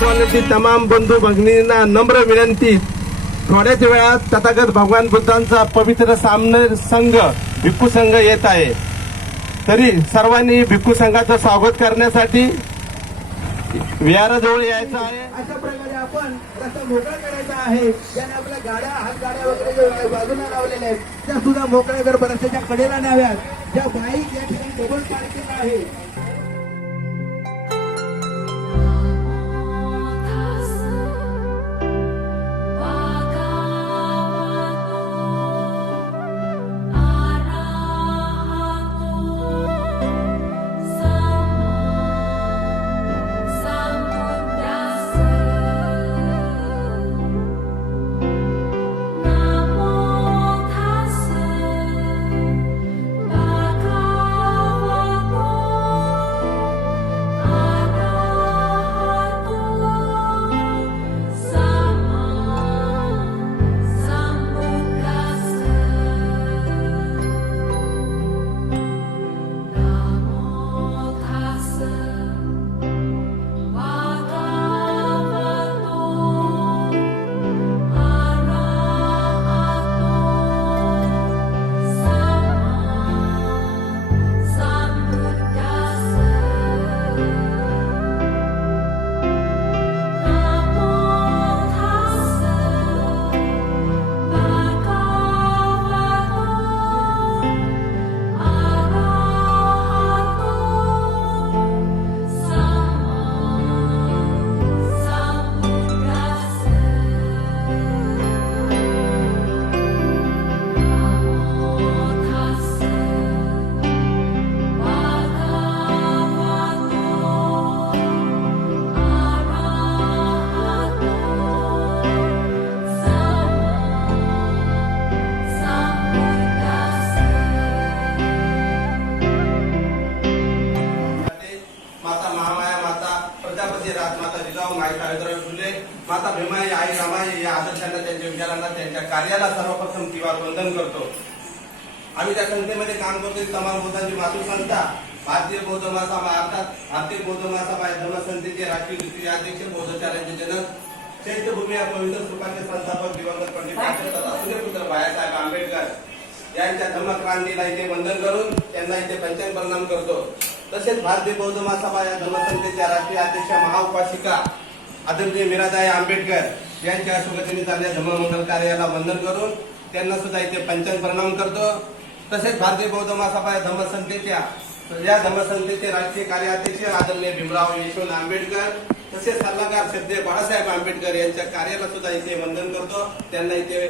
कॉलनीतील तमाम बंधू भगिनींना नम्र विनंती, थोड्याच वेळात तथागत भगवान बुद्धांचा पवित्र सामने संघ भिक्खू संघ येत आहे. तरी सर्वांनी भिक्खू संघाचं स्वागत करण्यासाठी विहाराजवळ यायचं आहे. अशा प्रकारे आपण रस्ता मोकळा करायचा आहे. ज्याने आपल्या गाड्या हातगाड्या वगैरे बाजूला लावलेल्या आहेत त्या सुद्धा मोकळ्या कर, रस्त्याच्या कडेला न्याव्यात. ज्या बाईक या ठिकाणी डबल पार्किंग आहे माता भीमाई आई रमाई या आदर्शांना, त्यांच्या विचारांना, त्यांच्या कार्याला सर्वप्रथम किंवा वंदन करतो. आम्ही त्या संस्थेमध्ये काम करतो. तमाम बौद्धांची मातृसंस्था भारतीय बौद्ध महासभा अर्थात भारतीय बौद्ध महासभा धर्मसंस्थेचे राष्ट्रीय द्वितीय अध्यक्ष, बौद्धाचार्यांचे जनक, चैत्यभूमी या पवित्र सुखाचे संस्थापक दिवंगत पंडित सूर्यपुत्र बाळासाहेब आंबेडकर यांच्या धर्मक्रांतीला इथे वंदन करून त्यांना इथे पंचांग प्रणाम करतो. तसेच भारतीय बौद्ध महासभा या धर्मसंस्थेच्या राष्ट्रीय अध्यक्ष महाउपासिका आदरणीय मीराताई आंबेडकर यांच्या सुगतीने चालल्या धर्ममंगल कार्याला वंदन करून त्यांना सुद्धा इथे पंचांग प्रणाम करतो. तसेच भारतीय बौद्ध महासभा या धर्मसंस्थेचे राष्ट्रीय कार्याध्यक्ष आदरणीय भीमराव यशवंत आंबेडकर तसेच सल्लागार श्रद्धेय बाळासाहेब आंबेडकर यांच्या कार्याला सुद्धा इथे वंदन करतो. त्यांना इथे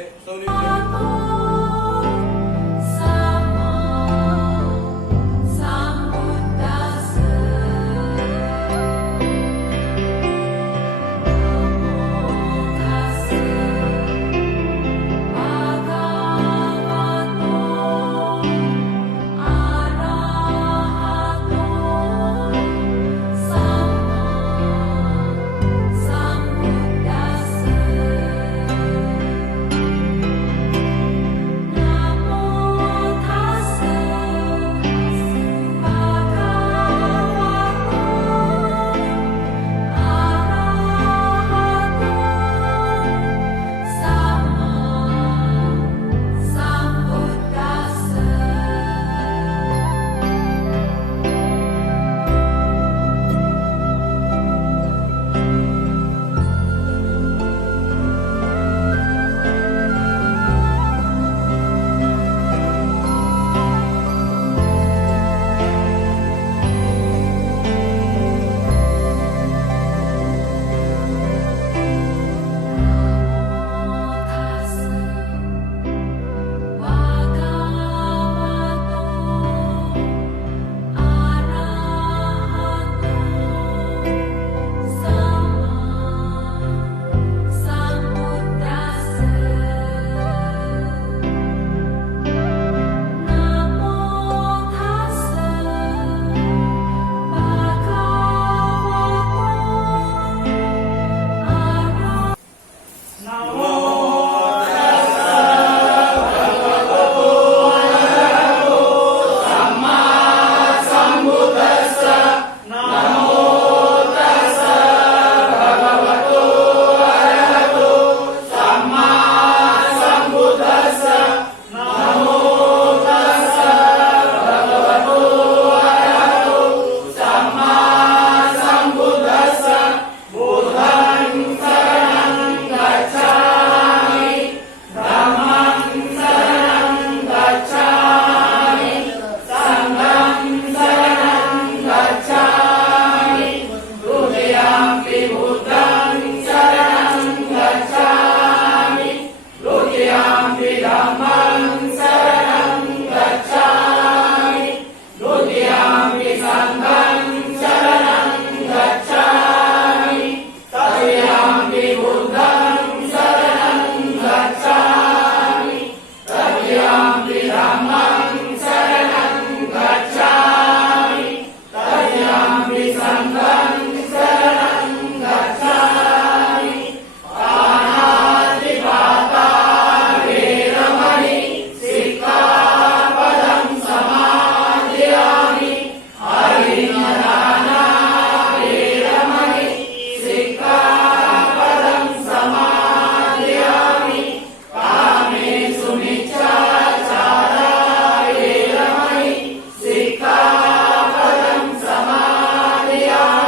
सिक्खापदं समादयामि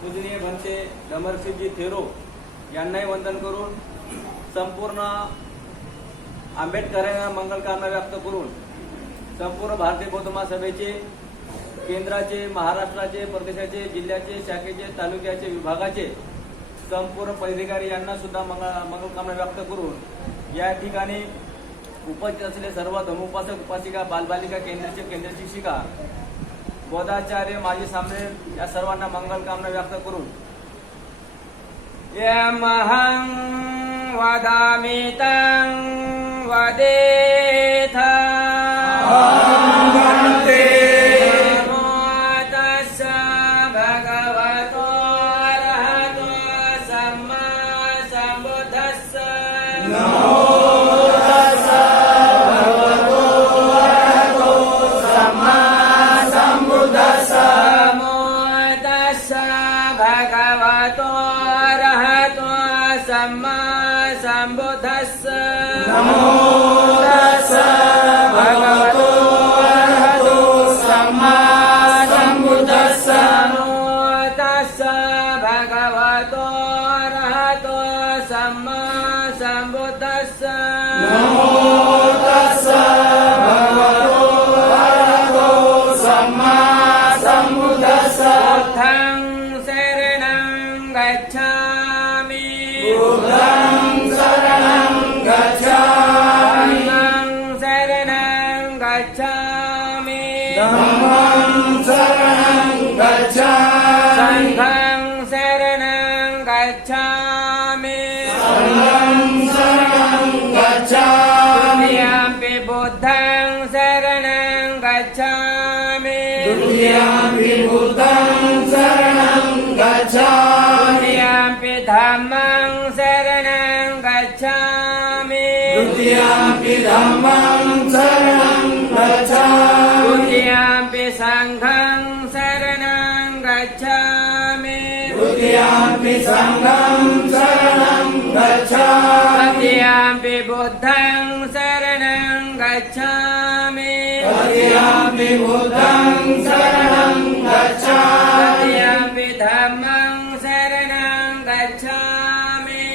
पूजनीय भंते डमरसिंहजी थेरो यांनाही वंदन करून संपूर्ण आंबेडकरांना मंगलकामना व्यक्त करून संपूर्ण भारतीय बौद्ध महासभेचे केंद्राचे, महाराष्ट्राचे, प्रदेशाचे, जिल्ह्याचे, शाखेचे, तालुक्याचे, विभागाचे संपूर्ण पदाधिकारी यांना सुद्धा मंगलकामना व्यक्त करून या ठिकाणी उपस्थित असलेले सर्व धर्मोपासक, उपासिका, बालबालिका, केंद्र शिक्षिका, बोधाचार्य, माजी सामने या सर्वांना मंगलकामना व्यक्त करून यमहं वदामि तं वदेथ नमो तस्स भगवतो अरहतो सम्मा सम्बुद्धस्स भगवतो अरहतो सम्मा सम्बुद्धस्स नमो तस्स भगवतो अरहतो सम्मा सम्बुद्धस्स नमो तस्स भगवतो अरहतो सम्मा सम्बुद्धस्स नमो तस्स भगवतो अरहतो सम्मा सम्बुद्धस्स गच्छामि बुद्धं शरणं गच्छामि धम्मं शरणं गच्छामि संघं शरणं गच्छामि द्वितीयम्पि बुद्धं शरणं गच्छामि द्वितीयम्पि धम्मं शरणं गच्छामि धम्मं शरणं गच्छामि द्वितीयम्पि संघं शरणं गच्छामि संघं शरणं गच्छामि तृतीयम्पि बुद्धं शरणं गच्छामि बुद्धं शरणं गच्छामि तृतीयम्पि धम्मं शरणं गच्छामि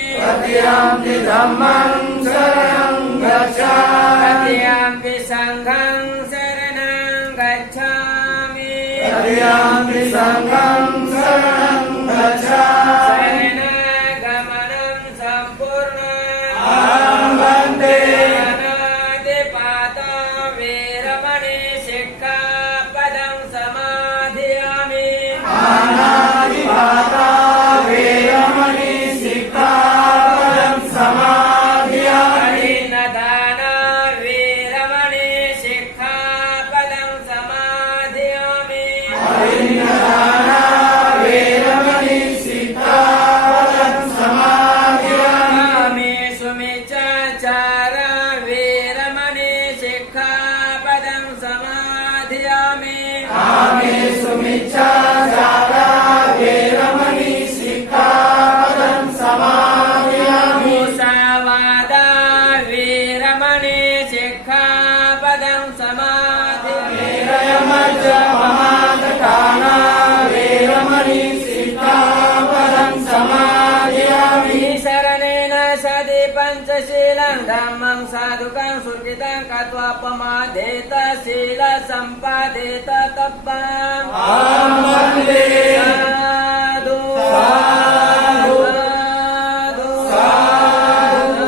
धम्मं शरणं गच्छामि तृतीयम्पि संघं शरणं गच्छामि संघं शरणं गच्छामि शरणगमनं सम्पूर्णं वन्दे अनादिपाता वीरमणि शिक्षापदं समाधियामि अनादिपाता वीरमणि शिक्षापदं समाधियामि नदाना वीरमणि शिक्षापदं समाधियामि नदाना वीरमणि शिक्षापदं समाधियामि सुमिचाचार वीरमणि शिक्षापदं समाधियामि सुमिचाचार वीरमणि शिक्षापदं समाधियामि मुसावादा वीरमणि शिक्षापदं समाधियामि वीरमज्जपमादकाना वीरमणि शिक्षापदं समाधियामि शरणेन सदि पञ्चशीलं धम्मं साधुकं सुकृतं कृत्वा पमादेत शील सम्पादेत तब्बं वन्दे साधु साधु साधु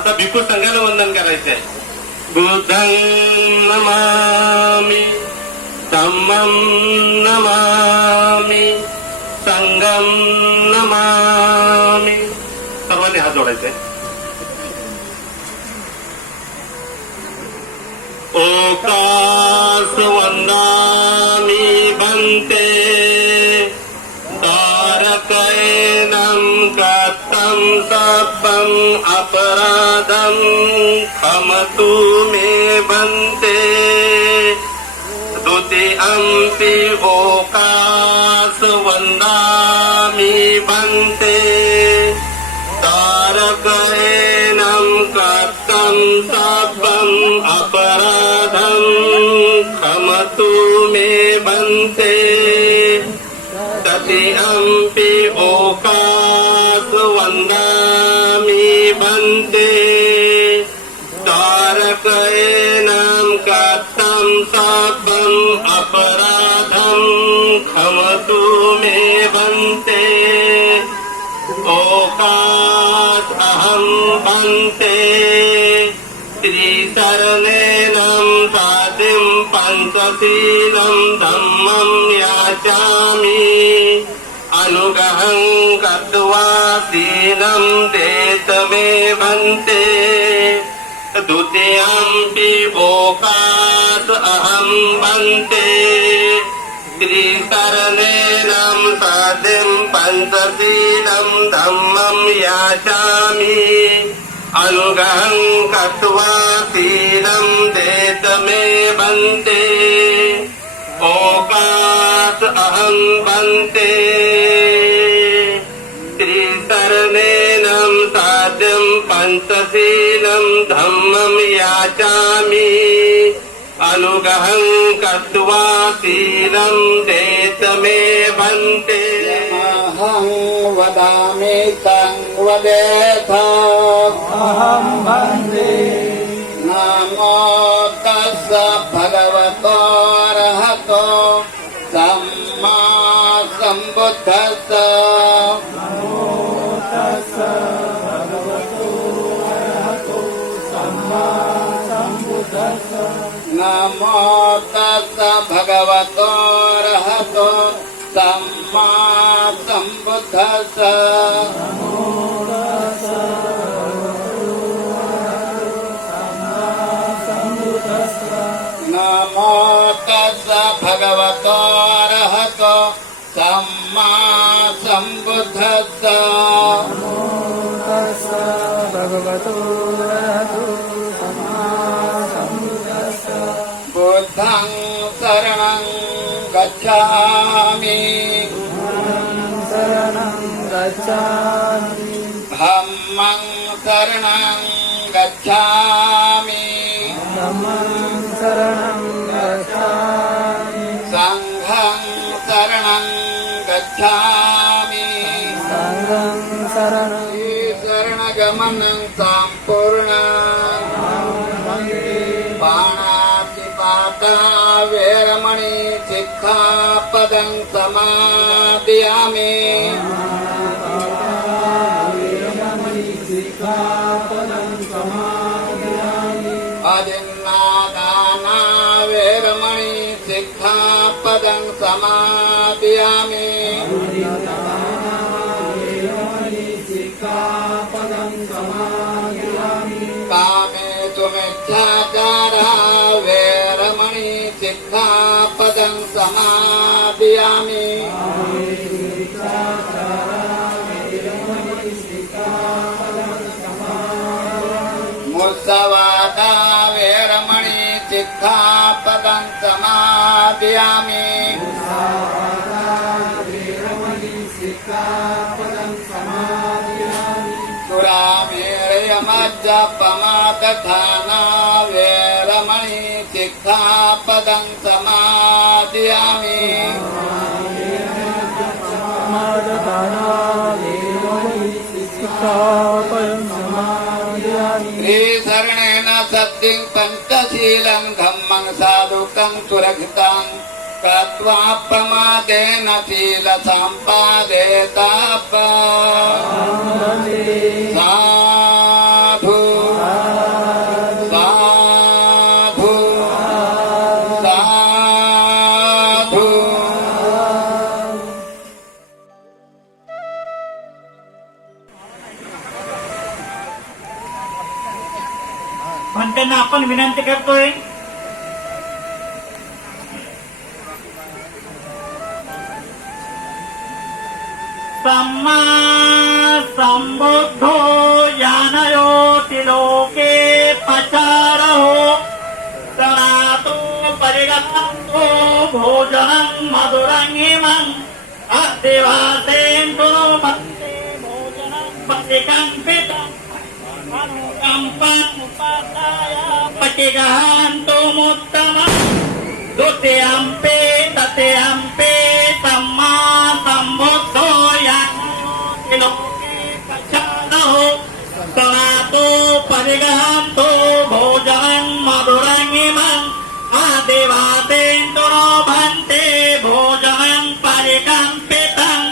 आता भिक्खू संघानं वंदन करायचंय. बुद्धं नमामि, धम्मं नमामि, संघं नमामि. सर्वांनी हात जोडायचे. ओकास वंदामि भन्ते, तारकैनं कथं सब्बं अपराधं क्षमतु मे भन्ते. द्वितीयंपि ओकास वंदामि भन्ते, तारकैनं कथं सब्बं अपराधं क्षमतु मे भन्ते. तृतीयंपि ओकास वंदामि भन्ते, तारकैनं कथं सब्बं अपराधं क्षमतु मे भन्ते. ओकास अहं भन्ते, त्रिसरणेनं साधिं पंचशीलं धम्मं याचामि. अनुग्रहं कृत्वा शीलं देत मे भन्ते. द्वितीयंपि ओकास अहं भन्ते, त्रिसरणेनं साधिं पंचशीलं धम्मं याचामि. अनुग्रहं कृत्वा शीलं देत मे भन्ते. ओकास अहं भन्ते, त्रिसरणेनं साधिं पंचशीलं धम्मं याचामि. अनुग्रहं कृत्वा शीलं देत मे भन्ते. अहं वदामि तं वदेथ. अहं वन्दे नमो तस्स भगवतो अरहतो सम्मा सम्बुद्धस्स. नमो तस्स भगवतो अरहतो सम्मा सम्बुद्धस्स. नमो तस्स भगवतो अरहतो सम्मा सम्बुद्धस्स. बुद्धं शरणं गच्छामि, धम्मं शरणं गच्छामि, संघं शरणं गच्छामि. शरणगमनं सम्पूर्णं. पाणातिपाता वेरमणि सिक्खापदं समादयामि. अदिन्नादाना वेरमणि सिक्खापदं समादयामि. कामेषु मिथ्याचारा वेरमणि सिक्खापदं समादयामि. मुसवादा वेरमणि सिक्खापदं समादयामि. सुरामेरयमज्जपमादधाना वेरमणि सिक्खापदं समादयामि. श्रीशरणेन सद्दिं पंचशीलं धम्मं साधुकं सुरक्षितं कृत्वा प्रमादेन शीलसम्पादेताप. साधु त्यांना आपण विनंती करतोय सम्मा संबुद्धो यानयोति लोके पचारहो सनातो परिगतो भोजनं मधुरंगिमं अदिवासेन्दो मन्ते भोजनं पतिकम्पितम् अनुकम्पमुपादाय पतिगहान्तुमुत्तमम् द्वितीयम्पे तृतीयम्पे सम्मा सम्बुद्धो यानयोति लोके पचारहो सनातो परिगहन्तो भोजनं मधुरंगिमम् आदिवासेन्दो भन्ते भोजनं परिकम्पितम्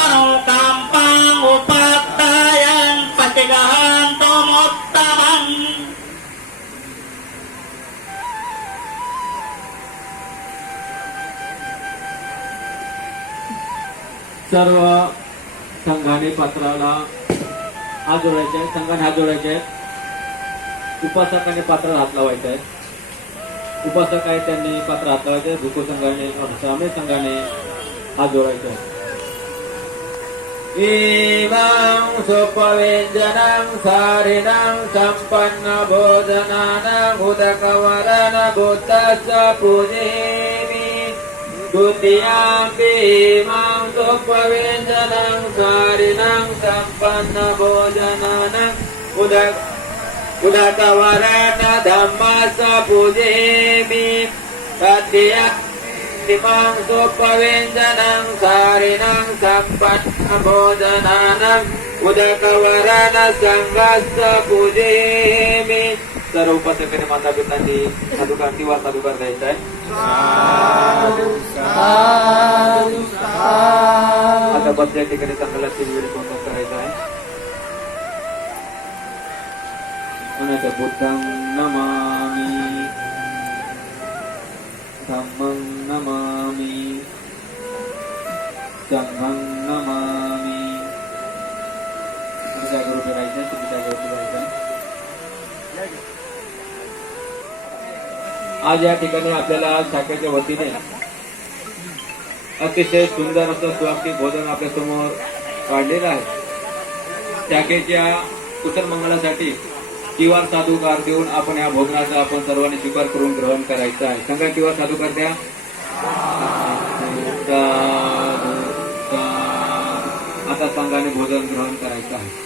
अनुकम्पम् उपादायन् पतिगहान्तुमुत्तमम् सर्व संघाने पात्राला हात जोडायचे आहे, संघाने हात जोडायचे आहेत. उपासकाने पात्राला हात लावायचे आहे. उपासक आहे त्यांनी पात्र हात लावायचे. धुको संघाने सामे संघाने हात जोडायचे आहे. एवं सुपव्यञ्जनं सारिणं सम्पन्न भोजनानां उदकवरन बुद्धस्य पूजेमि द्वितीयाम्पि इमं सुपव्यञ्जनं सारिणं सम्पन्न भोजनानां उदकवरन धम्मस्य पूजेमि तृतीयमिमं सुपव्यञ्जनं सारिणं सम्पन्न भोजनानां उदकवरन संघस्य पूजेमि. सर्व उपासकाने माता पितांनी साधुकार किंवा साधुकार द्यायचा आहे. आता बसल्या ठिकाणी संघाला वेळी संवाद करायचा आहे. म्हणायचं बुद्धं नमामि धम्मं नमामि संघं नमामि. तुम्ही जागरूक राहायचं, तुम्ही जागरूक राहायचं. आज या ठिकाणी आपल्याला शाखेच्या वतीने अतिशय सुंदर असं स्वादिष्ट भोजन आपल्या समोर काढलेलं आहे. शाखेच्या कुशल मंगळासाठी किंवा साधुकार देऊन आपण या भोजनाचा आपण सर्वांनी स्वीकार करून ग्रहण करायचं आहे. सांगा किंवा साधुकार द्या. आता संघाने भोजन ग्रहण करायचं आहे.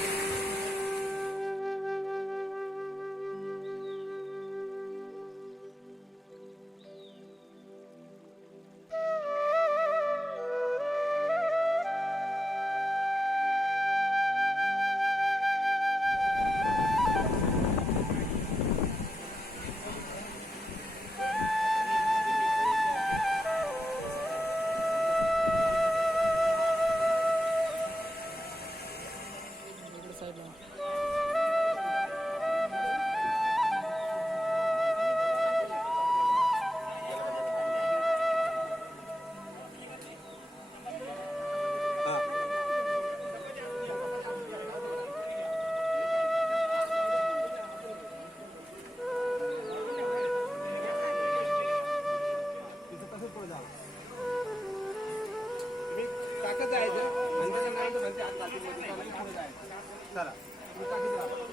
टाकत जायचं आणि त्याच्या नाही तर म्हणते आता आधी मध्ये पुढे जायचं. चला तुम्ही टाकीत राहा.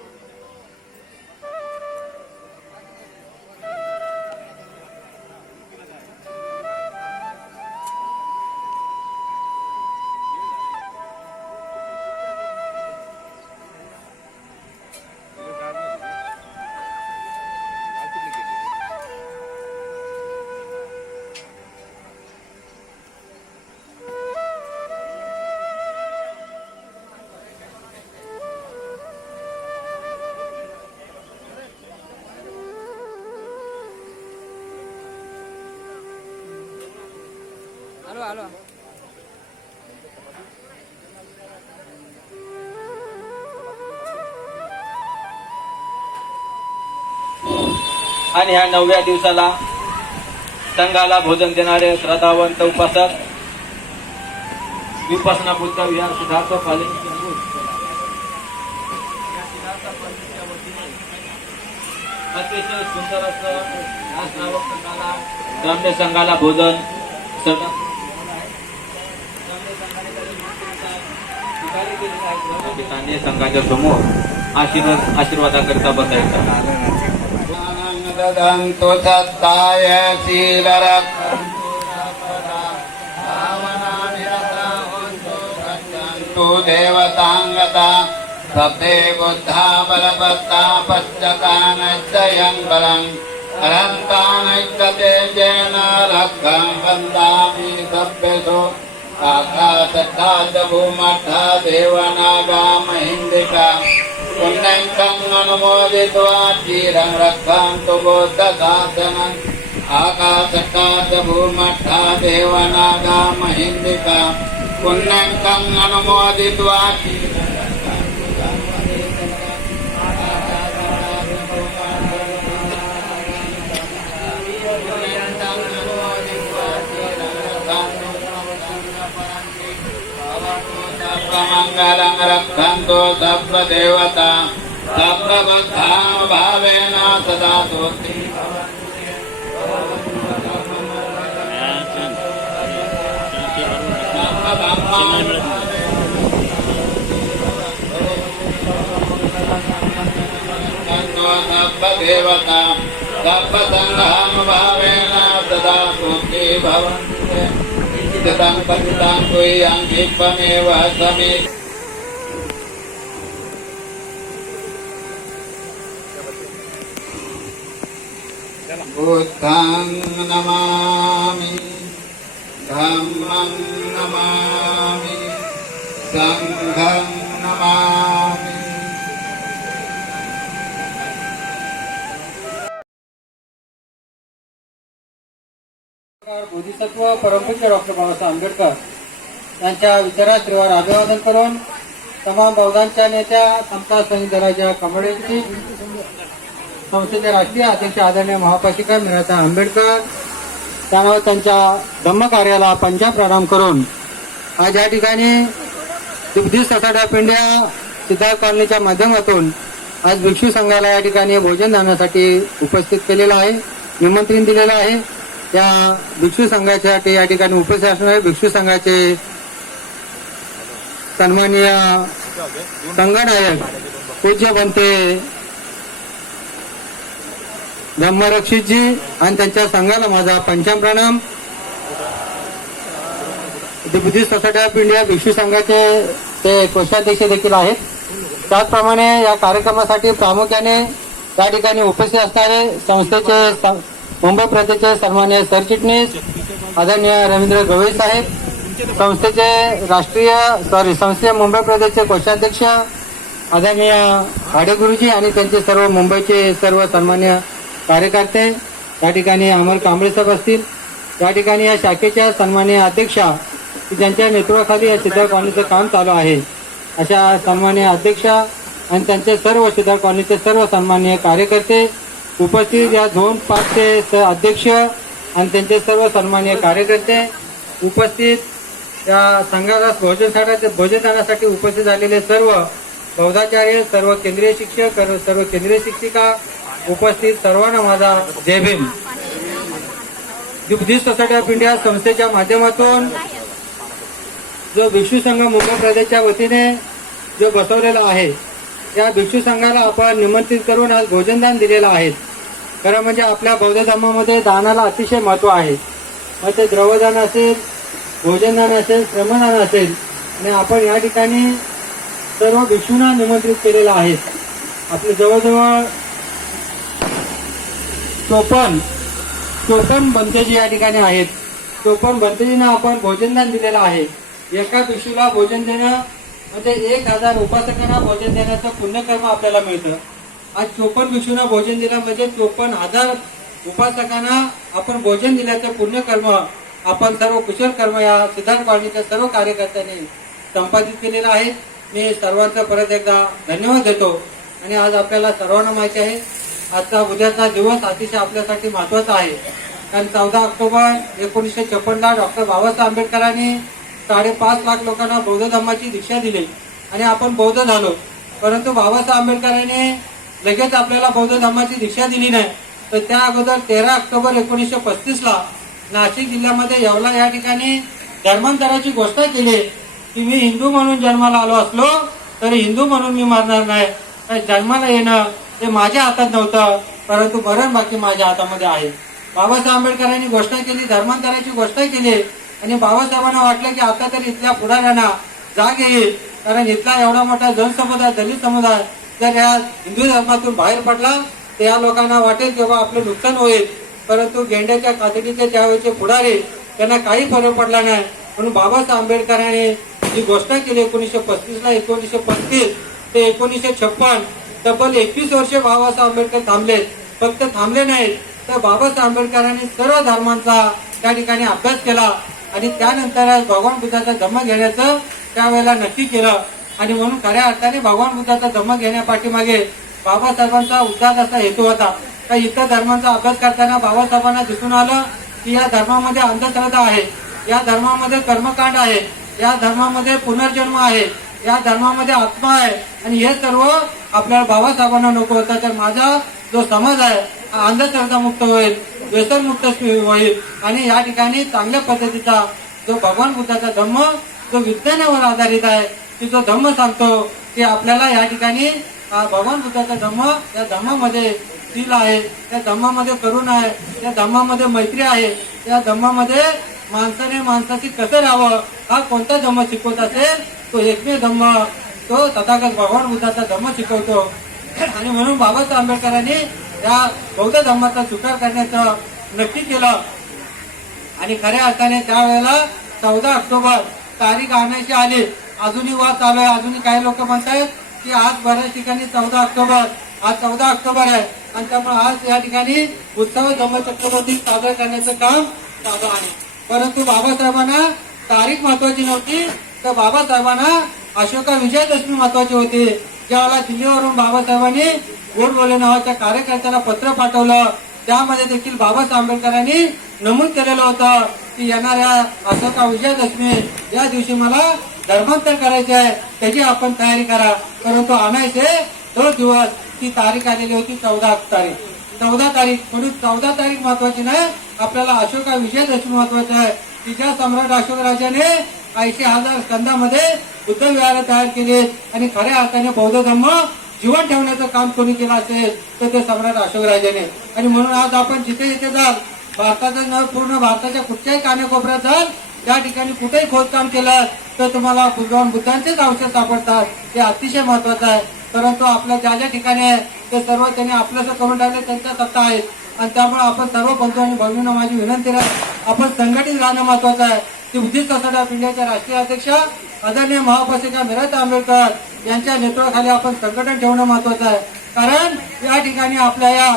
आणि ह्या 9व्या दिवसाला संघाला भोजन देणारे श्रद्धावंत उपासक विपसना बुद्ध विहार सिद्धार्थ कॉलेज अतिशय सुंदर असं या श्रावक संघाला ग्राम्य संघाला भोजन सगळं या ठिकाणी संघाच्या समोर आशीर्वादाकरिता बसायचा. ददन्तु सत्ताय शीलरक्षन्तु देवताङ्गता सप्ते बुद्धा बलवत्ता पश्चकानश्चयन् बलम् अनन्तानैकतेजेन रक्षं वन्दामि सभ्यसो आकाशत्थाच भूमत्था देवनागा महिन्दिका पुण्यं अनुमोदित्वा चिरं रक्षन्तु बुद्धशासनम् आकाशत्थाच भूमत्था देवनागा महिन्दिका पुण्यं अनुमोदित्वा मंगलं रक्षन्तु सर्वदेवता सर्वबद्धा भावेन सदा तुष्टि सर्वदेवता सर्वसंघां भावेन सदा तुष्टि भवन्तु तदं पतितं तुयं दीपमेव समेत बुद्धं नमामि धम्मं नमामि संघं नमामि. बोधिसत्व परमपूज्य डॉक्टर बाबासाहेब आंबेडकर यांच्या विचाराश्रीवर अभिवादन करून तमाम बहुधांच्या नेत्या समता सैनिक दलाच्या कमांडरची संस्थेचे राष्ट्रीय अध्यक्ष आदरणीय महापाशिका मीराताई आंबेडकर त्यावर त्यांच्या धम्मकार्याला पंजा प्रणाम करून आज या ठिकाणी Buddhist society of India Siddharth कॉलनीच्या माध्यमातून आज भिक्षू संघाला या ठिकाणी भोजन दानासाठी उपस्थित केलेलं आहे, निमंत्रण दिलेलं आहे. त्या भिक्षू संघाच्या या ठिकाणी उपस्थित असणारे भिक्षू संघाचे सन्माननीय संघनायक पूज्य बनते ब्रह्मरक्षितजी आणि त्यांच्या संघाला माझा पंचाम प्रणाम. बुद्धिस्ट सोसायटी ऑफ इंडिया भिक्षू संघाचे ते कोषाध्यक्ष देखील आहेत. त्याचप्रमाणे या कार्यक्रमासाठी प्रामुख्याने या ठिकाणी उपस्थित असणारे संस्थेचे मुंबई प्रदेशचे सन्माननीय सरचिटणीस आदरणीय रवींद्र गवई साहेब, संस्थेचे मुंबई प्रदेशचे कोषाध्यक्ष आदरणीय हाडे गुरुजी आणि त्यांचे सर्व मुंबईचे सर्व सन्मान्य कार्यकर्ते या ठिकाणी अमर कांबळे साहेब असतील. या ठिकाणी या शाखेच्या सन्माननीय अध्यक्षा ज्यांच्या नेतृत्वाखाली या सिद्धार्थ कॉलनीचं काम चालू आहे अशा सन्माननीय अध्यक्षा आणि त्यांचे सर्व सिद्धार्थ कॉलनीचे सर्व सन्माननीय कार्यकर्ते उपस्थित, या झोन 5 चे अध्यक्ष आणि त्यांचे सर्व सन्माननीय कार्यकर्ते उपस्थित, या संघाला भोजन दानासाठी उपस्थित झालेले सर्व बौद्धाचार्य, सर्व केंद्रीय शिक्षक, सर्व केंद्रीय शिक्षिका उपस्थित सर्वांना माझा जय Bhim. Buddhist society of India संस्थेच्या माध्यमातून जो भिक्षू संघ मुंबई प्रदेशच्या वतीने जो बसवलेला आहे या भिक्षू संघाला आपण निमंत्रित करून आज भोजनदान दिलेलं आहे. खरं म्हणजे आपल्या बौद्ध धर्मामध्ये दानाला अतिशय महत्व आहे. मग ते द्रवदान असेल, भोजनदान असेल, श्रमदान असेल आणि आपण या ठिकाणी सर्व भिक्षूंना निमंत्रित केलेलं आहे. आपले जवळजवळ 54 बंतेजी या ठिकाणी आहेत. 54 बंतेजींना आपण भोजनदान दिलेलं आहे. एका भिक्षूला भोजन देणं म्हणजे 1000 उपासकांना भोजन देण्याचं पुण्यकर्म आपल्याला मिळतं. आज 54 भिक्षूंना भोजन दिलं म्हणजे 54,000 उपासकांना आपण भोजन दिल्याचं पुण्यकर्म आपण सर्व कुशल कर्म या सिद्धार्थ कॉलनीच्या सर्व कार्यकर्त्यांनी संपादित केलेलं आहे. मी सर्वांचा परत एकदा धन्यवाद देतो. आणि आज आपल्याला सर्वांना माहिती आहे आजचा उद्याचा दिवस अतिशय आपल्यासाठी महत्वाचा आहे. कारण 14 ऑक्टोबर 1956 डॉक्टर बाबासाहेब आंबेडकरांनी 5.5 लाख लोकांना बौद्ध धर्माची दीक्षा दिली आणि आपण बौद्ध झालो. परंतु बाबासाहेब आंबेडकरांनी लगेच आपल्याला बौद्ध धर्माची दीक्षा दिली नाही. तर त्या अगोदर 13 ऑक्टोबर 1935 ला नाशिक जिल्ह्यामध्ये येवला या ठिकाणी धर्मांतराची घोषणा केली की मी हिंदू म्हणून जन्माला आलो असलो तरी हिंदू म्हणून मी मरणार नाही. जन्माला येणं हे माझ्या हातात नव्हतं, परंतु मरण बाकी माझ्या हातामध्ये आहे. बाबासाहेब आंबेडकरांनी घोषणा केली, धर्मांतराची घोषणा केली आणि बाबासाहेबांना वाटलं की आता तरी इथल्या पुढाऱ्यांना जाग येईल, कारण इथला एवढा मोठा जनसमुदाय, दलित समुदाय जर या हिंदू धर्मातून बाहेर पडला तर या लोकांना वाटेल की बाबा आपलं नुकसान होईल. परंतु गेंड्याच्या कातडीचे त्यावेळेचे पुढारी त्यांना काही फरक पडला नाही. म्हणून बाबासाहेब आंबेडकरांनी जी घोषणा केली 1935 ला 1935 ते 1956 तब्बल 21 वर्ष बाबासाहेब आंबेडकर थांबले. फक्त थांबले नाहीत तर बाबासाहेब आंबेडकरांनी सर्व धर्मांचा त्या ठिकाणी अभ्यास केला आणि त्यानंतर भगवान बुद्धाचा धम्म घेण्याचं त्यावेळेला नक्की केलं. आणि म्हणून खऱ्या अर्थाने भगवान बुद्धाचा धम्म घेण्यापाठीमागे बाबासाहेबांचा उद्दात असा हेतू होता. तर इतर धर्मांचा अभ्यास करताना बाबासाहेबांना दिसून आलं की या धर्मामध्ये अंधश्रद्धा आहे, या धर्मामध्ये कर्मकांड आहे, या धर्मामध्ये पुनर्जन्म आहे, या धर्मामध्ये आत्मा आहे आणि हे सर्व आपल्याला बाबासाहेबांना नको होता. तर माझा जो समाज आहे हा अंधश्रद्धा मुक्त होईल, व्यसन मुक्त होईल आणि या ठिकाणी चांगल्या पद्धतीचा जो भगवान बुद्धाचा धम्म जो विज्ञानावर आधारित आहे की जो धम्म सांगतो की आपल्याला या ठिकाणी भगवान बुद्धाचा धम्म, त्या धम्मामध्ये शील आहे, त्या धम्मामध्ये करुणा आहे, त्या धम्मामध्ये मैत्री आहे, त्या धम्मामध्ये माणसाने माणसाशी कसं राहावं हा कोणता धम्म शिकवत असेल तो एकमेव धम्म तो तथागत भगवान बुद्धाचा धम्म शिकवतो. आणि म्हणून बाबासाहेब आंबेडकरांनी या बौद्ध धर्माचा स्वीकार करण्याचं नक्की केलं. आणि खऱ्या अर्थाने त्यावेळेला 14 ऑक्टोबर तारीख आणायची आली. अजूनही वाद चालू आहे. अजूनही काही लोक म्हणतात की आज बऱ्याच ठिकाणी 14 ऑक्टोबर, आज 14 ऑक्टोबर आहे आणि त्यामुळे आज या ठिकाणी उत्सव धम्मचक्रवर्ती साजरा करण्याचं काम चालू आहे. परंतु बाबासाहेबांना तारीख महत्वाची नव्हती, तर बाबासाहेबांना अशोका विजयादशमी महत्वाची होती. ज्यावेळेला दिल्लीवरून बाबासाहेबांनी गोडबोले नावाच्या कार्यकर्त्याला पत्र पाठवलं त्यामध्ये देखील बाबासाहेब आंबेडकरांनी नमूद केलेलं होतं की येणाऱ्या अशोका विजयादशमी या दिवशी मला धर्मांतर करायचे आहे, त्याची आपण तयारी करा. परंतु आणायचे तो दिवस, ती तारीख आलेली होती 14 तारीख. 14 तारीख म्हणून 14 तारीख महत्वाची नाही, आपल्याला अशोका विजयादशमी महत्वाची आहे. तिच्या सम्राट अशोक राजाने 80,000 स्कंदामध्ये बुद्ध विहार तयार केले आणि खऱ्या अर्थाने बौद्ध धर्म जीवन ठेवण्याचं काम कोणी केलं असेल तर ते सम्राट अशोक राजाने. आणि म्हणून आज आपण जिथे जिथे जाल, भारताचं न पूर्ण भारताच्या कुठच्याही कानेकोपऱ्यात जाल, त्या ठिकाणी कुठेही खोदकाम केलं तर तुम्हाला भगवान बुद्धांचेच अवशेष सापडतात. ते अतिशय महत्वाचं आहे. परंतु आपल्या ज्या ज्या ठिकाणी आहे ते सर्व त्यांनी आपलंसं करून टाकले, त्यांच्या सत्ता आहेत. आणि त्यामुळे आपण सर्व बंधू आणि भगिनींना माझी विनंती आहे, आपण संघटित राहणं महत्वाचं आहे. ती बुद्धिस्ट सोसायटी ऑफ इंडियाच्या राष्ट्रीय अध्यक्ष आदरणीय महाउपासिका मीराताई आंबेडकर यांच्या नेतृत्वाखाली आपण संघटन ठेवणं महत्वाचं आहे. कारण या ठिकाणी आपल्या या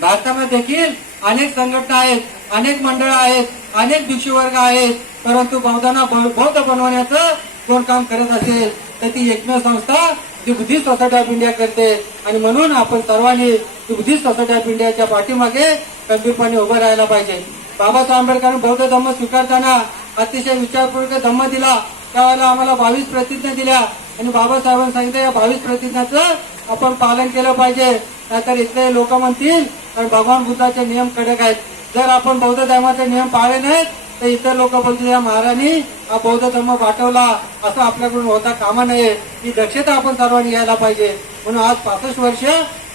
भारतामध्ये देखील अनेक संघटना आहेत, अनेक मंडळ आहेत, अनेक भिक्षू वर्ग आहेत. परंतु बौद्धांना बौद्ध बनवण्याचं कोण काम करत असेल तर ती एकमेव संस्था जी बुद्धिस्ट सोसायटी ऑफ इंडिया करते. आणि म्हणून आपण सर्वांनी बुद्धिस्ट सोसायटी ऑफ इंडियाच्या पाठीमागे खंबीरपणे उभं राहायला पाहिजे. बाबासाहेब आंबेडकरांनी बौद्ध धर्म स्वीकारताना अतिशय विचारपूर्वक धम्म दिला. त्यावेळेला आम्हाला 22 प्रतिज्ञा दिल्या आणि बाबासाहेबांनी सांगितलं या 22 प्रतिज्ञाचं आपण पालन केलं पाहिजे. नाहीतर इथले लोक म्हणतील भगवान बुद्धाचे नियम कडक आहेत. जर आपण बौद्ध धर्माचे नियम पाळले नाहीत तर इतर लोक बोलतील या महाराणी हा बौद्ध धर्म पाठवला, असं आपल्याकडून होता कामा नये. ही दक्षता आपण सर्वांनी घ्यायला पाहिजे. म्हणून आज 65 वर्ष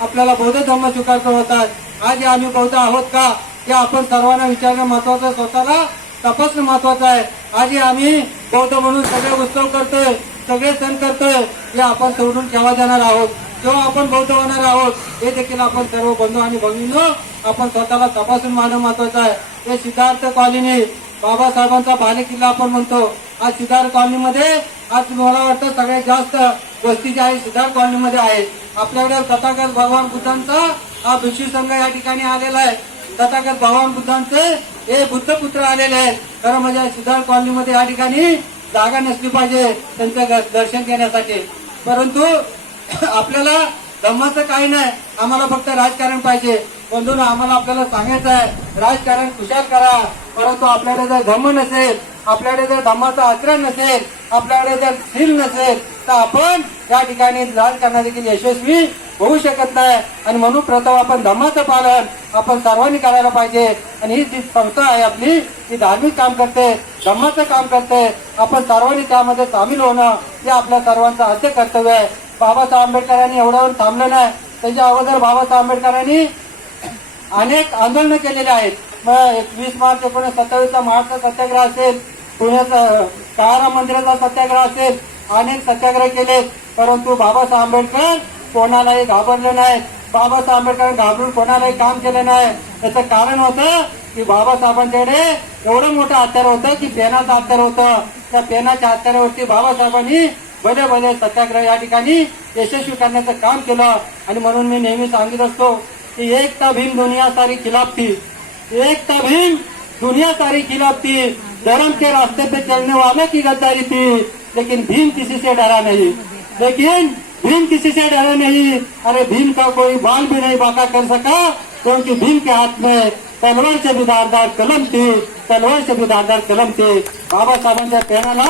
आपल्याला बौद्ध धर्म स्वीकारतो होतात. आज आम्ही बौद्ध आहोत का हे आपण सर्वांना विचारणं महत्वाचं, स्वतःला तपासणं महत्वाचं आहे. आज आम्ही बौद्ध म्हणून सगळे उत्सव करतोय, सगळे सण करतोय, हे आपण सोडून केव्हा जाणार आहोत, तेव्हा आपण बौद्ध होणार आहोत, हे देखील आपण सर्व बंधू आणि भगिनींनो आपण स्वतःला तपासून पाहणं महत्वाचं आहे. हे सिद्धार्थ कॉलनी बाबासाहेबांचा बालेकिल्ला आपण म्हणतो. आज सिद्धार्थ कॉलनीमध्ये आज मला वाटतं सगळ्यात जास्त वस्ती जी आहे सिद्धार्थ कॉलनीमध्ये आहे. आपल्याकडे तथागत भगवान बुद्धांचा हा भिक्षू संघ या ठिकाणी आलेला आहे. तथागत भगवान बुद्धांचे हे बुद्धपुत्र आलेले आहेत. खरं म्हणजे सिद्धार्थ कॉलनीमध्ये या ठिकाणी जागा नसली पाहिजे त्यांचं दर्शन घेण्यासाठी. परंतु आपल्याला धम्माचं काही नाही, आम्हाला फक्त राजकारण पाहिजे. बंधून आम्हाला आपल्याला सांगायचं आहे राजकारण खुशाल करा. परंतु आपल्याकडे जर धम्म नसेल, आपल्याकडे जर धम्माचं आचरण नसेल, आपल्याकडे जर शील नसेल तर आपण या ठिकाणी राजकारणात देखील यशस्वी होऊ शकत नाही. आणि म्हणून प्रथम आपण धम्माचं पालन आपण सर्वांनी करायला पाहिजे. आणि ही जी संस्था आहे आपली, ही धार्मिक काम करते, धम्माचं काम करते. आपण सर्वांनी त्यामध्ये सामील होणं हे आपल्या सर्वांचं आद्य कर्तव्य आहे. बाबासाहेब आंबेडकरांनी एवढ्यावर थांबलं नाही. त्याच्या अगोदर बाबासाहेब आंबेडकरांनी अनेक आंदोलनं केलेली आहेत. मग 20 मार्च 1927 महाराष्ट्र सत्याग्रह असेल, पुण्याचा काळाराम मंदिराचा सत्याग्रह असेल, अनेक सत्याग्रह केलेत. परंतु बाबासाहेब आंबेडकर कोणालाही घाबरले नाहीत. बाबासाहेब आंबेडकर घाबरून कोणालाही काम केलं नाही. त्याचं कारण होतं की बाबासाहेबांच्याकडे एवढं मोठं हत्यार होतं की पेनाचं हत्यार होतं. त्या पेनाच्या हत्यारावरती बाबासाहेबांनी भले भले सत्याग्रह या ठिकाणी यशस्वी करण्याचं काम केलं. आणि म्हणून मी नेहमी सांगित असतो कि एकता भीम दुनिया सारी खिलाफ थी, एकता भीम दुनिया सारी खिलाफ थी, धर्म के रास्ते पे चलने वालों की गद्दारी थी, लेकिन भीम किसी से डरा नहीं, लेकिन भीम किसी से डरा नहीं. अरे भीम का कोई बाल भी नहीं बाका कर सका, क्योंकि भीम के हाथ में तलवार से भी धारदार कलम थी, तलवार से भी धारदार कलम थी. बाबासाहेबांच्या पेनाला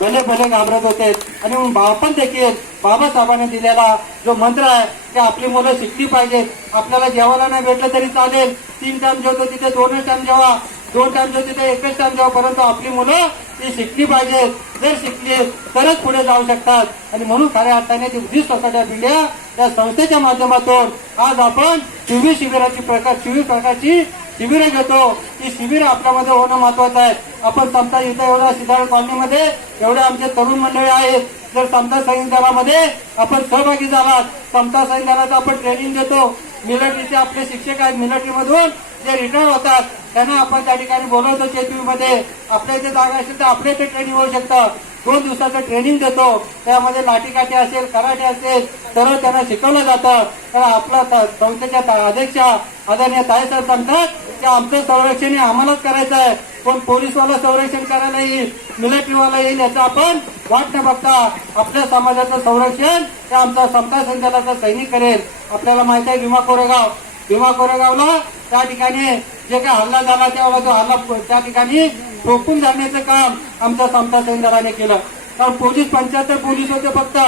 भले भले घाबरत होते. आणि मग आपण देखील बाबासाहेबांनी दिलेला जो मंत्र आहे ते आपली मुलं शिकली पाहिजेत. आपल्याला जेवायला नाही भेटलं तरी चालेल, 3 टाइम जेवतो तिथे 2 टाइम जेवा, 2 टाइम जेवतो तिथे 1 टाइम जेवा, परंतु आपली मुलं ती शिकली पाहिजेत. जर शिकली तरच पुढे जाऊ शकतात. आणि म्हणून खऱ्या अर्थाने ती बुद्धिस्ट सोसायटी ऑफ इंडिया या संस्थेच्या माध्यमातून आज आपण 24 प्रकारची शिबिरं घेतो. ही शिबिरं आपल्यामध्ये होणं महत्वाचं आहे. आपण समता इथं एवढ्या सिद्धार्थ कॉलनीमध्ये एवढे आमचे तरुण मंडळी आहेत. जर समता सैनिक दलामध्ये आपण सहभागी झालात, समता सैनिक दलाचं आपण ट्रेनिंग देतो. मिलिटरीचे आपले शिक्षक आहेत, मिलिटरीमधून जे रिटायर होतात त्यांना आपण त्या ठिकाणी बोलवतो चेतवीमध्ये. आपल्या इथे जागा असेल तर आपल्या इथे ट्रेनिंग होऊ शकतं. 2 दिवसाचं ट्रेनिंग देतो. त्यामध्ये लाठीकाठी असेल, कराटे असेल, सर्व त्यांना शिकवलं जातं. तर आपला संस्थेच्या अध्यक्ष आदरणीय ताईसाहेब सांगतात की आमचं संरक्षण हे आम्हालाच करायचं आहे. कोण पोलीसवाला संरक्षण करायला येईल, मिलिटरीवाला येईल याचं आपण वाट न बघता आपल्या समाजाचं संरक्षण हे आमचा समता संचालनाचा सैनिक करेल. आपल्याला माहिती आहे भीमा कोरेगावला त्या ठिकाणी जे काही हल्ला झाला त्यावेळेला तो हल्ला त्या ठिकाणी रोखून धरण्याचं काम आमच्या समता सैनिक दलाने केलं. कारण 75 पोलीस होते फक्त,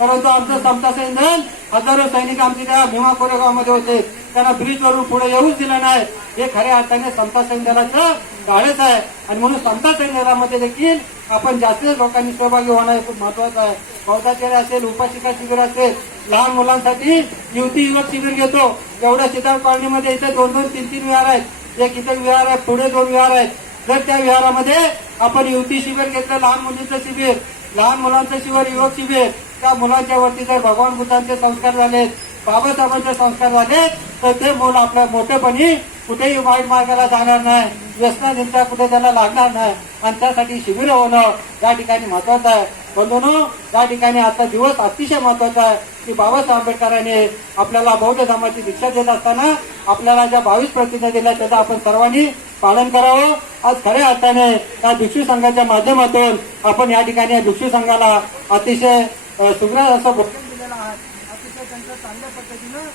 परंतु आमचं समता सैनिक दल हजारो सैनिक आमचे त्या भीमा कोरेगावमध्ये होते. त्यांना ब्रिजवरून पुढे येऊच दिलं नाही. हे खऱ्या अर्थाने समता सैनिक दलाचं धाडस आहे. आणि म्हणून समता सैनिक दलामध्ये देखील आपण जास्तीत लोकांनी सहभागी होणं हे खूप महत्वाचं आहे. बहुताचार्य असेल, उपाशिका शिबिर असेल, लहान मुलांसाठी युवती युवक शिबिर घेतो. एवढ्या सिद्धार्थ कॉलनीमध्ये इथे 2-2, 3-3 विहार आहेत. एक इथे विहार आहे, पुढे 2 विहार आहेत. जर त्या विहारामध्ये आपण युवती शिबिर घेतलं, लहान मुलींचं शिबिर, लहान मुलांचं शिबिर, युवक शिबिर, त्या मुलांच्या वरती जर भगवान बुद्धांचे संस्कार झालेत, बाबासाहेबांचे संस्कार झाले, तर ते मूल आपल्या मोठेपणी कुठेही वाईट मार्गाला जाणार नाही, व्यसनाधीनता कुठे त्याला लागणार नाही. आणि त्यासाठी शिबिर होणं या ठिकाणी महत्वाचं आहे. बंधूंनो, या ठिकाणी आता दिवस अतिशय महत्वाचा आहे की बाबासाहेब आंबेडकरांनी आपल्याला बौद्ध धर्माची दीक्षा देत असताना आपल्याला ज्या 22 प्रतिज्ञा दिल्या त्याचं आपण सर्वांनी पालन करावं. आज खऱ्या अर्थाने या भिक्षू संघाच्या माध्यमातून आपण या ठिकाणी या भिक्षू संघाला अतिशय सुग्रास असं भोजन दिलेलं आहे. अतिशय त्यांचं चांगल्या पद्धतीनं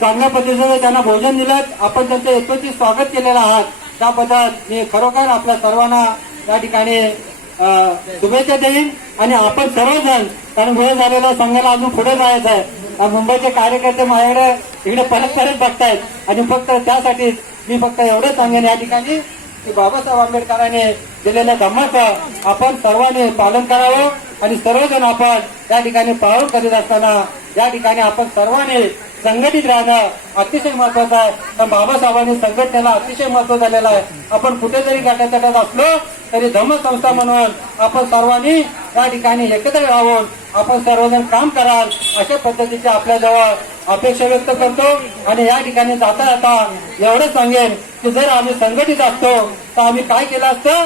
चांगल्या पद्धतीने त्यांना भोजन दिलं. आपण त्यांचं यथोचित स्वागत केलेलं आहात. त्याबद्दल मी खरोखर आपल्या सर्वांना या ठिकाणी शुभेच्छा देईन. आणि आपण सर्वजण, कारण वेळ झालेला संघाला अजून पुढे जायचं आहे. मुंबईचे कार्यकर्ते माझ्याकडे इकडे परत बघतायत आणि फक्त त्यासाठी मी फक्त एवढंच सांगेन या ठिकाणी की बाबासाहेब आंबेडकरांनी दिलेल्या धम्माचं आपण सर्वांनी पालन करावं. आणि सर्वजण आपण त्या ठिकाणी पालन करीत असताना या ठिकाणी आपण सर्वांनी संघटित राहणं अतिशय महत्वाचं आहे. तर बाबासाहेबांनी संघटनेला अतिशय महत्व दिलेलं आहे. आपण कुठे जरी गटातटात असलो तरी धम्मसंस्था म्हणून आपण सर्वांनी या ठिकाणी एकत्र राहून आपण सर्वजण काम कराल अशा पद्धतीची आपल्याजवळ अपेक्षा व्यक्त करतो. आणि या ठिकाणी जाता जाता एवढंच सांगेन की जर आम्ही संघटित असतो तर आम्ही काय केलं असतं.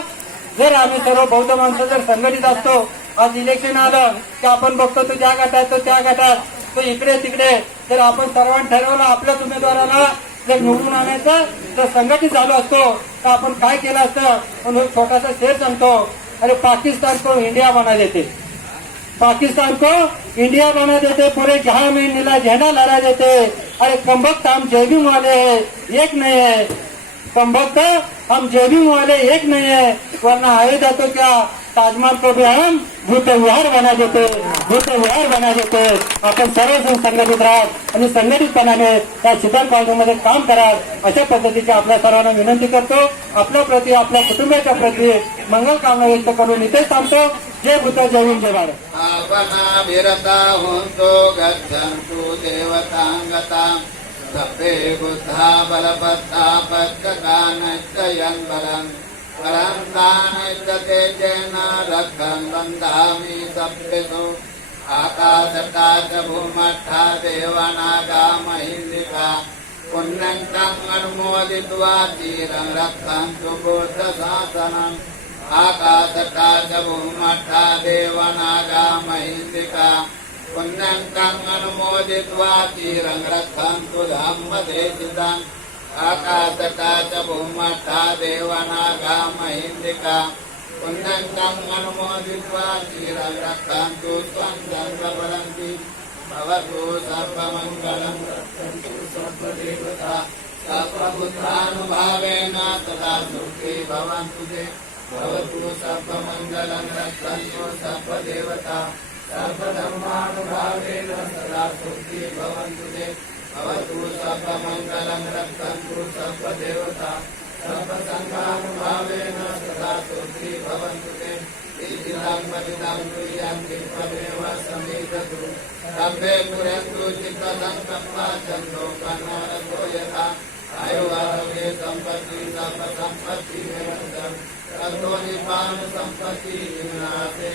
जर आम्ही सर्व बौद्ध माणसं जर संघटित असतो, आज इलेक्शन आलं की आपण बघतो तो ज्या गटात तो त्या गटात, तो इकडे तिकडे, जर आपण सर्वांनी ठरवलं आपल्याच उमेदवाराला जर निवडून आणायचं, जर संघटित झालो असतो तर आपण काय केलं असतं. म्हणून छोटासा शेर सांगतो, अरे पाकिस्तान को इंडिया बना देते, पाकिस्तान को इंडिया बना देते, पूरे जहां में नीला झंडा लहरा देते. अरे कमबख्त हम जेबीम वाले एक नहीं है, कमबख्त हम जेबीम वाले एक नहीं है, वरना आएगा तो क्या ताजमहल को भी हम भूत विहार बना देते आपण सर्वजण संघटित राहत आणि संघटितपणाने त्या शीतल कॉलनीमध्ये काम करा अशा पद्धतीची आपल्या सर्वांना विनंती करतो. आपल्या प्रती आपल्या कुटुंबाच्या प्रती मंगल कामना व्यक्त करून इथेच थांबतो. जय भूत जय हिंद जय भारत. आपणाभिरता हुंतो गच्छन्तु देवतांगतां सभ्ये बुद्धा बलवत्ता पक्कानश्चयन् बलम् परन्तानश्चते तेन रक्षन् बन्धामि सभ्येषु आकाशता च भूमष्ठा देवानागा महिन्दिका पुण्यन्तम् अनुमोदित्वा चिरं रक्षन्तु बुद्धशासनम् आकाशता च भूमष्ठा देवानागा महिन्दिका पुण्यन्तम् अनुमोदित्वा चिरं रक्षन्तु धम्मदेशितम् आकाशता च भूमष्ठा देवानागा महिन्दिका पुण्यन्तम् अनुमोदित्वा चिरं रक्षन्तु त्वं सर्वपरन्ति भवतु सर्वमङ्गलम् रक्षन्तु सर्वदेवता सर्वबुद्धानुभावेन तथा सुखी भवन्तु ते भवतु सर्वमङ्गलम् रक्षन्तु सर्वदेवता सर्वधर्मानुभावेन सदा सुखी भवन्तु ते भवतु सर्वमङ्गलम् रक्षन्तु सर्वदेवता सर्वसङ्घानुभावेन सदा सुखी भवन्तु ते इदं पतितं तुयन्ति त्वमेव समीदतु तम्बे पुरन्तु चित्तसङ्कल्पा चन्द्रो कन्नडतो यथा आयुरारोग्ये सम्पत्ति सर्वसम्पत्ति निरन्तरं ततो निपान सम्पत्ति विनाशे